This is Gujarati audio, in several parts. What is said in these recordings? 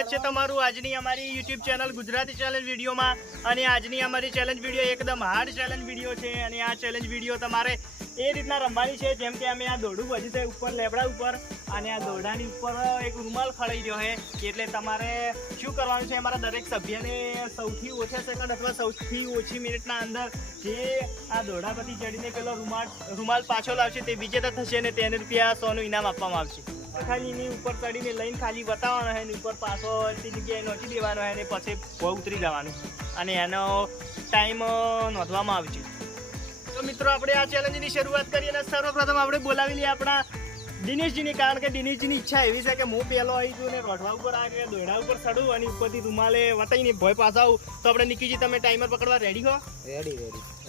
સ્વાગત છે તમારું આજની અમારી YouTube ચેનલ ગુજરાતી ચેલેન્જ વિડીયોમાં। અને આજની અમારી ચેલેન્જ વિડીયો એકદમ હાર્ડ ચેલેન્જ વિડીયો છે। અને આ ચેલેન્જ વિડીયો તમારે એ રીતના રમવાની છે જેમ કે અમે આ દોરડું ભજી છે ઉપર લેબડા ઉપર, અને આ દોરડાની ઉપર એક રૂમાલ ખડાઈ રહ્યો છે। એટલે તમારે શું કરવાનું છે, અમારા દરેક સભ્યને સૌથી ઓછા સેકન્ડ અથવા સૌથી ઓછી મિનિટના અંદર જે આ દોરડા પરથી ચડીને પેલો રૂમાલ પાછો લાવશે તે વિજેતા થશે, અને તેને ₹100નું ઇનામ આપવામાં આવશે। ખાલી એની ઉપર ચડીને લઈને ખાલી બતાવવાનો છે, ઉપર પાછો તે જગ્યાએ નોચી દેવાનો છે, અને પછી ભોગ ઉતરી જવાનું, અને એનો ટાઈમ નોંધવામાં આવશે। તો મિત્રો આપણે આ ચેલેન્જની શરૂઆત કરીએ, અને સર્વપ્રથમ આપણે બોલાવી લઈએ આપણા દિનેશજીની, કારણ કે દિનેશજીની ઈચ્છા એવી છે કે હું પહેલો આવી છું ને રોઢવા ઉપર આ કે દોરડા ઉપર ચડું અને ઉપરથી રૂમાલે વટાઈને ભોય પાછા આવું। તો આપણે નિકીજી તમે ટાઈમર પકડવા રેડી હો? રેડી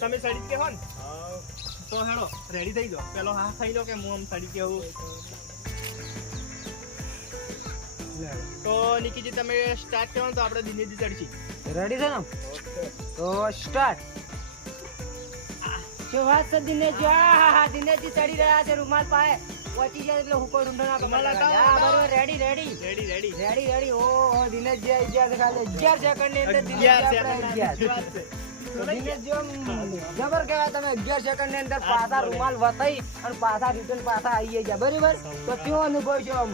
તમે સડી કે હો ને? તો હેડો રેડી થઈ જાઓ, પેલો હા થઈ લો કે હું આમ સડી કેવું। તો નિકીજી તમે સ્ટાર્ટ કરો તો આપણે દિનેશજી ચડશી। રેડી છે ને? તો સ્ટાર્ટ। શું વાત છે દિનેશજી? હા દિનેશજી ચડી રહ્યા છે, રૂમાલ પાએ પહોંચી જાય એટલે હુકો ઢૂંઢો ના કમાલ। હા બરોબર, રેડી। ઓ દિનેશજી આવી ગયા છે, ખાલી 11 સેકન્ડ ની અંદર દિનેશજી દિનેશજી જબર કહેવાય, તમે 11 સેકન્ડ ની અંદર પાછા રૂમાલ વતાઈ અને પાછા રિટર્ન પાછા આવી ગયા, બરાબર? તો કેવો અનુભવ છે? આમ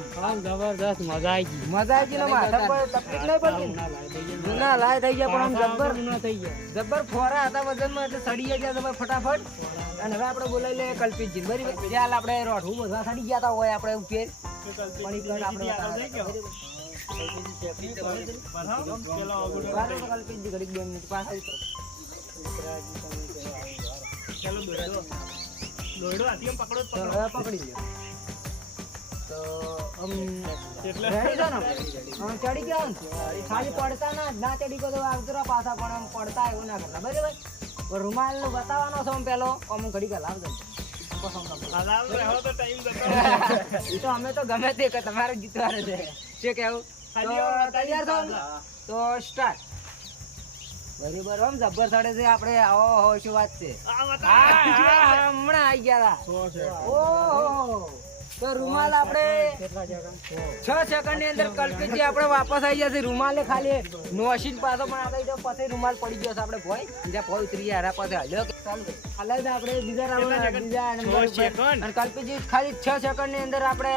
જબરદસ્ત મજા આવી ગઈ ને, માથા પર તકલીફ નહીં પડતી, ના લાય થઈ ગયા, પણ આમ જબર ફોરા હતા વજનમાં એટલે સડી ગયા તમે ફટાફટ। અને હવે આપણે બોલાવી લઈએ કલ્પિતજી, બરાબર? ચાલ આપણે રોઢું બધા સડી ગયા હતા હોય આપણે ઉપર કલ્પિતજી ઘડીક 2 મિનિટ પાછા પકડી લ્યો। તો ચડી ગયા ખાલી પડતા ના ચડી ગયો તો આવતો પાછા, પણ આમ પડતા એવું ના કરતા, બરાબર? રૂમાલ નું બતાવવાનો છો પેલો અમુક ઘડી લાવજો, તો અમે તો ગમે તે તમારે જીતવાનું છે, શું કેવું? તૈયાર થો તો સ્ટાર્ટ, બરાબર? આમ જબ્બર ચડે છે આપણે, આવો શું વાત છે? હમણાં આવી ગયા હતા। ઓહો, તો રૂમાલ આપણે 6 સેકન્ડ ની અંદર કલ્પિતજી આપણે વાપસ આવી જશે। રૂમાલે ખાલી નોશીન પાછો પણ આપણે તો પછી રૂમાલ પડી ગયો છે આપણે ભોય, બીજા ભોય ઉતરી યાર પાસે હાલ્યો અલગ આપણે બીજા અને કલ્પિતજી ખાલી 6 સેકન્ડ ની અંદર આપણે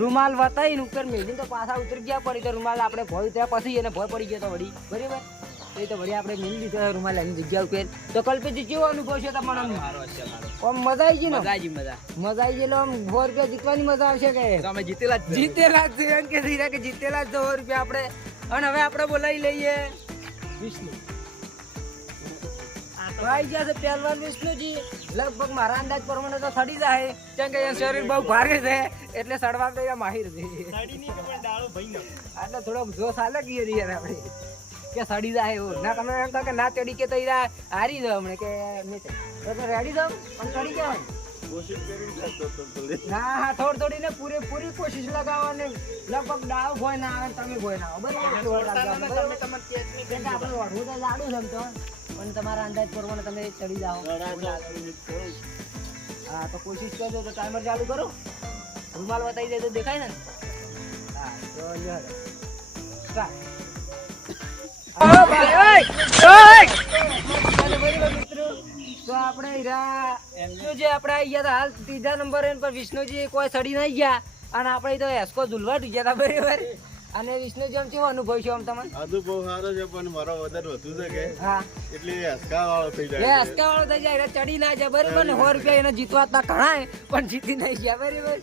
રૂમાલ વતાઈને ઉપર મેલીને તો પાછા ઉતરી ગયા પડી, તો રૂમાલ આપણે ભોય ત્યાં પછી એને ભોય પડી ગયો તો વળી, બરાબર? એ તો વળી આપણે મેલી દીધો રૂમાલ એની જગ્યા ઉપર। તો કલ્પિતજી કેવો અનુભવ છે તમારો? આમ મજા આવી ગઈ ને? મજા આવી ગઈ। આમ ₹100 જીતવાની મજા આવશે કે તમે જીતેલા જ છે એમ કે જીતેલા જ ₹100 આપણે। અને હવે આપણે બોલાવી લઈએ વિષ્ણુ, આવી ગયા છે પહેલવાન વિષ્ણુજી। લગભગ મારા અંદાજ પ્રમાણે તો સડી જાય, કેમ કે શરીર બહુ ભારે છે એટલે સડવા તો માહિર છે, એટલે થોડો જોશ આલે ગઈ આપણે કે સડી જાય એવું ના। તમે એમ કહો કે ના ચડી કે તો હારી જાવ હમણાં કે રેડી જાવ પણ ચડી ગયા ના, થોડી ને પૂરી કોશિશ લગાવવાની। લગભગ ડાળો ભોય ના આવે, તમે ભોય ના આવો, બરાબર? આપણે વઢવું તો જાડું છે એમ તો, પણ તમારા અંદાજ પ્રમાણે તમે ચડી જાઓ। હા તો કોશિશ કરજો, તો ટાઈમર ચાલુ કરો, રૂમાલ બતાવી દે તો દેખાય ને? હા તો સ્ટાર્ટ। તો આપણે હાલ 3જા નંબર પર વિષ્ણુજી કોઈ સડી નહીં ગયા, અને આપણે તો એસ્કો ઝુલવા ગયા હતા, બરાબર? અને વિષ્ણુજી આમ કેવો અનુભવ છે? આમ તમને અનુભવ સારો છે, પણ મારો વધારે વધુ છે કે હા એટલે હસકા વાળો થઈ જાય, ચડી ના જાય, બરાબર ને? ₹100 એને જીતવા ઘણા પણ જીતી નહીં ગયા, બરાબર?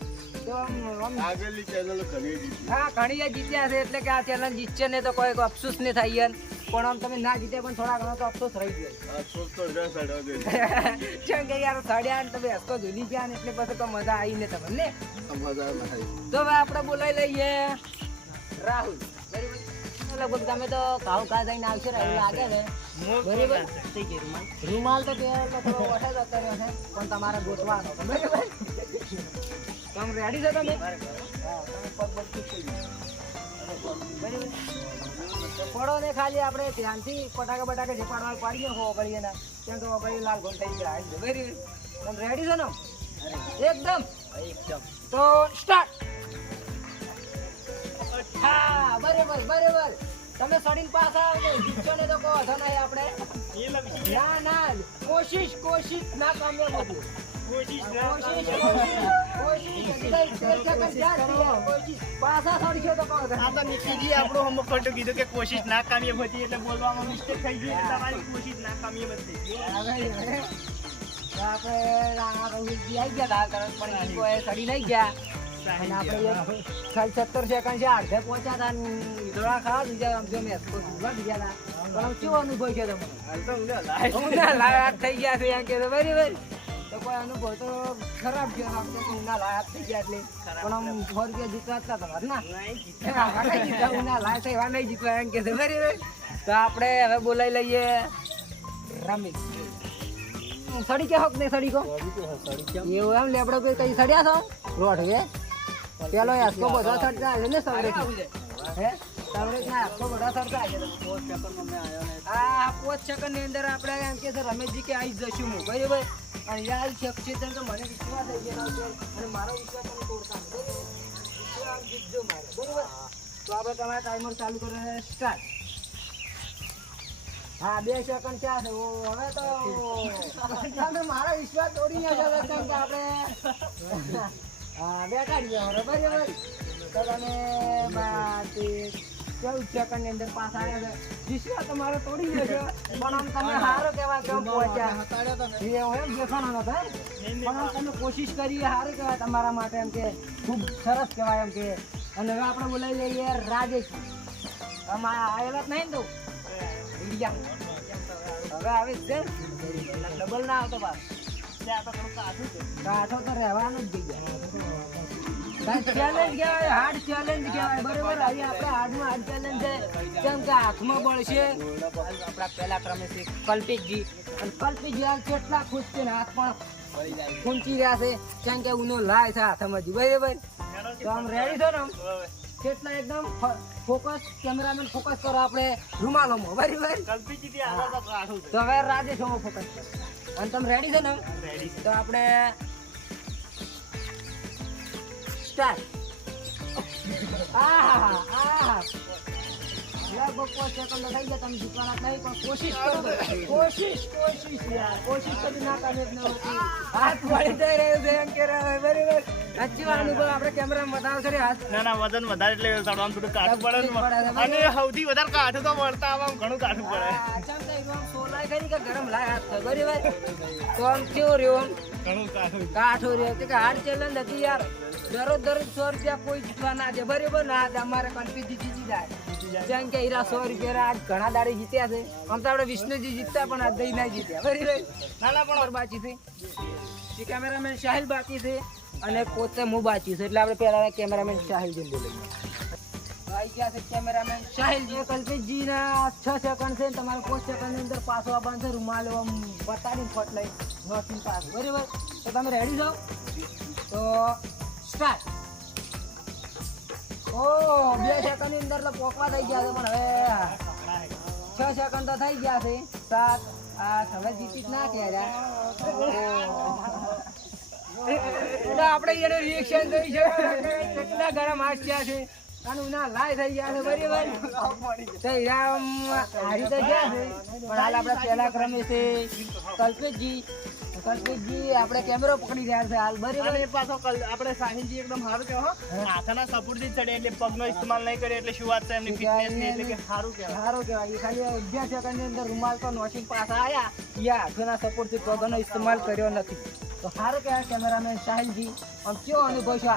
આગળની ચેનલ ઘણી જીતી, હા ઘણી જીત્યા છે, એટલે કે આ ચેનલ જીતશે ને તો કોઈ અફસોસ નહીં થાય, પણ આમ તમે ના જીત્યા પણ થોડા ઘણો તો અફસોસ રહી ગયો। અફસોસ તો કેમ કે યાર સડ્યા ને તમે હસકો ઝૂલી ગયા ને એટલે પછી તો મજા આવી ને તમને મજા નહીં। તો હવે આપણે બોલાવી લઈએ રાહુલ, બરાબર? લગભગ તમે તો ઘાવ જઈને આવશે એવું લાગે છે, બરાબર? રૂમાલ તો થોડો ઓછો જતો રહ્યો છે, પણ તમારે ગોતવાનો, બરાબર? તમે રેડી છો? તમે પડો ને ખાલી આપણે ધ્યાનથી ફટાકા જે પાડવા પાડીએ ઓગળીએ ના, કેમ કે ઓગળી લાલ ગોલ થઈ ગયા, બરાબર? તમે રેડી છો ને? એકદમ તો સ્ટાર્ટ। હા બરાબર તમે સડીને પાછા આવજો જીતશો ને તો કહો વાંધો નહીં આપણે એ લપસી ના કોશિશ ના કામયાબ હતું કોશિશ કોશિશ પાછા સડશો તો કહો આ તો નિકીજી આપણું અમુક ખોટું કીધું કે કોશિશ નાકામયાબ હતી એટલે બોલવામાં મિસ્ટેક થઈ ગઈ એટલે તમારી કોશિશ નાકામયાબ જ થઈ ગઈ આપણે આવી ગયા હતા પણ કોઈ સડી નહીં ગયા અને આપણે 17 સેકન્ડ છે અડધે પહોંચ્યા હતા ઈદડા ખાવા બીજા આમ જો મેં બીજા હતા પણ આમ કેવો અનુભવ છે તમને લાયક થઈ ગયા છે એમ કે બરાબર તો કોઈ અનુભવ તો ખરાબ છે આમ તો ઉના લાયક થઈ ગયા એટલે પણ આમ 100 રૂપિયા જીતવા હતા તમારે ના જીતવા ઉના લાયક એવા નહીં જીતવા એમ કે બરાબર તો આપણે હવે બોલાવી લઈએ રમેશ સડી કે હક ને સડી કો એવું એમ લેબડો પે કઈ સડ્યા છો રોડ હે પેલો આસ્કો બધા સડતા છે ને સવરે હે સવરે ના આસ્કો બધા સડતા છે 5 સેકન્ડ માં મે આયો ને આ 5 સેકન્ડ ની અંદર આપણે એમ કે છે રમેશજી કે આવી જશું હું બરાબર અને યાર શકશે તો મને વિશ્વાસ થઈ ગયો છે અને મારો વિશ્વાસ તમે તોડતા બરાબર વિશ્વાસ જીતજો મારે બરાબર તો આપણે તમારા ટાઈમર ચાલુ કરે સ્ટાર્ટ હા 2 સેકન્ડ છે હવે તો તમે મારા વિશ્વાસ તોડી ના જતો કેમ કે આપણે હા બેઠાડી જાવ બરાબર તો તમે 14 સેકન્ડ ની અંદર પાસ આવ્યા છે વિશ્વાસ તમારો તોડી ગયો છે પણ આમ તમે હારો કેવા કેમ પહોંચ્યા એમ દેખાણો નતો પણ આમ તમે કોશિશ કરી હારું કહેવાય તમારા માટે એમ કે ખૂબ સરસ કહેવાય એમ કે અને હવે આપણે બોલાવી લઈએ રાજેશ તમારા આવેલા જ નહીં તો હવે આવે છે ડબલ ના આવતો પાસ કાઠો તો રહેવાનું જ ચેલેન્જ કહેવાય હાર્ડ ચેલેન્જ કહેવાય બરોબર હવે આપણે હાર્ડ ચેલેન્જ છે કેમ કે હાથમાં બળ છે આપણા પહેલા ક્રમે છે કલ્પિતજી અને કલ્પિતજી હાલ કેટલા ખુશ છે ને હાથ પણ ખૂંચી રહ્યા છે કેમ કે ઉનો લાય છે હાથમાં જ બરોબર તો આમ રેડી છો ને આમ કેટલા એકદમ ફોકસ કેમેરામેન ફોકસ કરો આપણે રૂમાલોમાં બરાબર તો હવે રાજેશ હોમો ફોકસ કરો અને તમે રેડી છો ને તો આપણે સ્ટાર્ટ લગભગ 5 સેકન્ડ થઈ ગયા તમે જીતવાના નહીં પણ કોશિશ કરો કોશિશ યાર કોશિશ કરી ના કામે ન હોતી હાથ વળી જઈ રહ્યો છે એમ કે બરાબર સાચી વાત અનુભવ આપણે કેમેરા બતાવ છે હાથ ના વજન વધારે એટલે આમ થોડું કાઠું પડે અને સૌથી વધારે કાઠું તો વળતા આમ ઘણું કાઠું પડે સોલાય કરી કે ગરમ લાય હાથ બરાબર તો આમ કેવું રહ્યો આમ ઘણું કાઠું રહ્યો કે હાર્ડ ચેલેન્જ હતી યાર દરરોજ 100 રૂપિયા કોઈ જીતવા ના દે બરાબર ના અમારે કન્ફ્યુઝ જીતી જાય જેમ કે હીરા 100 રૂપિયા આજ ઘણા દાડે જીત્યા છે આમ તો આપણે વિષ્ણુજી જીતતા પણ આજ દઈ ના જીત્યા બરાબર ના પણ બાકી છે જે કેમેરામેન સાહિલ બાકી છે અને પોતે હું બાકી છે એટલે આપણે પહેલા કેમેરામેન સાહિલ જીને બોલાવીએ આવી ગયા છે કેમેરામેન સાહિલ જે કલ્પિતજી ના 6 સેકન્ડ છે તમારે 5 સેકન્ડ ની અંદર પાછો આવવાનું છે રૂમાલ આમ બતાડીને ફટ લઈ નોટિંગ પાસ બરાબર તો તમે રેડી છો તો સ્ટાર્ટ ઓ 2 સેકન્ડ ની અંદર પોકવા થઈ ગયા છે પણ હવે 6 સેકન્ડ તો થઈ ગયા છે 7 8 હવે જીતી જ ના ક્યારે આપણે એનું રિએક્શન જોઈ છે કેટલા ગરમ હાસ્યા છે અને ઉના લાય થઈ ગયા છે બરાબર તો હારી તો ગયા છે પણ હાલ આપણે પહેલા ક્રમે છે કલ્પિતજી આપણે કેમેરો પકડી રહ્યા છે હાલ બરાબર અને પાછો આપણે સાહિલજી એકદમ સારું કહેવો હાથના સપોર્ટથી ચડે એટલે પગનો ઇસ્તેમાલ નહીં કરે એટલે શું વાત છે એમની ફિટનેસ ની એટલે કે સારું કહેવાય એ ખાલી 11 સેકન્ડ ની અંદર રૂમાલ તો નોશિંગ પાછા આયા યા હાથના સપોર્ટથી પગનો ઇસ્તેમાલ કર્યો નથી તો સારું કહેવાય કેમેરામેન સાહિલજી આમ કેવો અનુભવ છે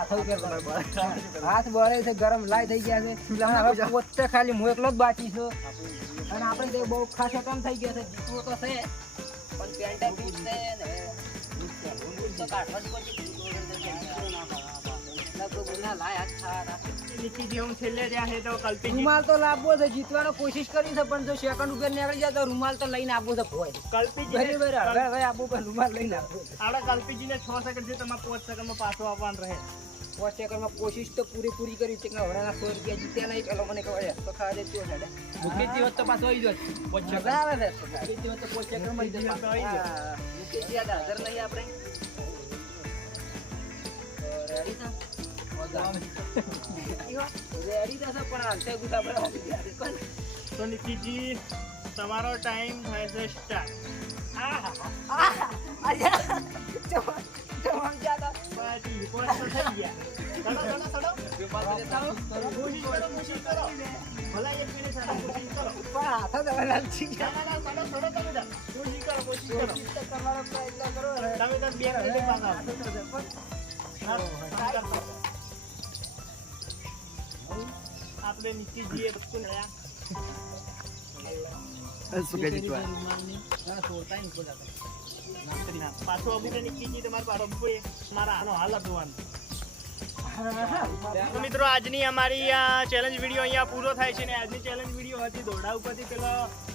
હાથ બળે છે ગરમ લાય થઈ ગયા છે પોતે ખાલી હું એકલો જ બાકી છું અને આપણે તો બહુ ખાસો કામ થઈ ગયો છે જીતવું તો છે પણ પેન્ટા પીસ છે ને તો કાઢવા જ પડશે રૂમાલ તો લાવવો છે જીતવાનો કોશિશ કરી છે પણ જો સેકન્ડ ઉપર નીકળી જાય તો રૂમાલ તો લઈને આપવો છે બરાબર હવે આપવું પણ રૂમાલ લઈને આપવો આપણે કલ્પિતજીને 6 સેકન્ડ છે તમારે 5 સેકન્ડમાં પાછો આવવાનું રહે 5 સેકન્ડમાં કોશિશ તો પૂરી કરી છે કે હવડાના 100 રૂપિયા જીત્યા નહીં પેલો મને ખબર તો ખાવા દે તો સાડે મુકેશજી હોત તો પાછો આવી જાય 5 સેકન્ડ આવે છે મુકેશજી હોત તો 5 સેકન્ડમાં આવી જાય મુકેશજી આ હાજર નહીં આપણે રેડી છે રેડી થશે પણ હાલતે ગુતા બરાબર તો નિકિતજી તમારો ટાઈમ થાય છે સ્ટાર્ટ. બાજી પોઈન્ટ તો થઈ ગયા. ચલો. કોશિશ કરો. ભલા એક મિનિટ સાથે કોશિશ કરો. ના, ચલો, તમે તાર. કોશિશ કરો. તમે તો 2 મિનિટ પાછા આવો. આપણે નિકિતજીએ વસ્તુ નયા પાછો અબુ કે નિકિતજી તમારે પાછો અબુ એ મારા આનો હાલ જોવાનો. તો મિત્રો આજની અમારી આ ચેલેન્જ વિડીયો અહીંયા પૂરો થાય છે ને આજની ચેલેન્જ વિડીયો હતી દોરડા ઉપરથી પેલો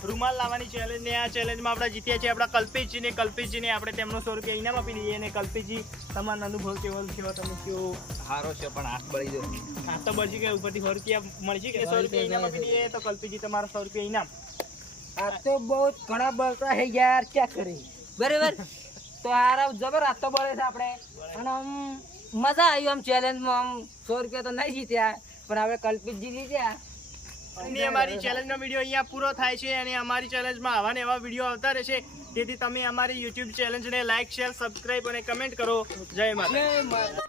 રૂમાલ લાવવાની ચેલેન્જ ને આ ચેલેન્જમાં આપણે જીત્યા છીએ આપણા કલ્પેશજીને આપણે તેમનો 100 રૂપિયા ઇનામ આપી દઈએ અને કલ્પેશજી તમારો અનુભવ કેવો છે તમે કયો? હારો છે પણ હાથ બળી ગયો. હા તો બળજી કે ઉપરથી 100 રૂપિયા મળશે કે 100 રૂપિયા ઇનામ આપી દઈએ તો કલ્પેશજી તમારો 100 રૂપિયા ઇનામ. આ તો બહુ ઘણા બળતા હે યાર ચેક કરી બરાબર તો હારા જબર હાથ તો બળે છે આપણે અને આમ મજા આવી આમ ચેલેન્જમાં આમ 100 રૂપિયા તો નહીં જીત્યા પણ આપણે કલ્પિતજી જીત્યા. અને અમારી ચેલેન્જનો વિડીયો અહીંયા પૂરો થાય છે અને અમારી ચેલેન્જમાં આવા ને એવા વિડીયો આવતા રહેશે તેથી તમે અમારી YouTube ચેલેન્જને લાઈક શેર સબસ્ક્રાઇબ અને કમેન્ટ કરો. જય માતા.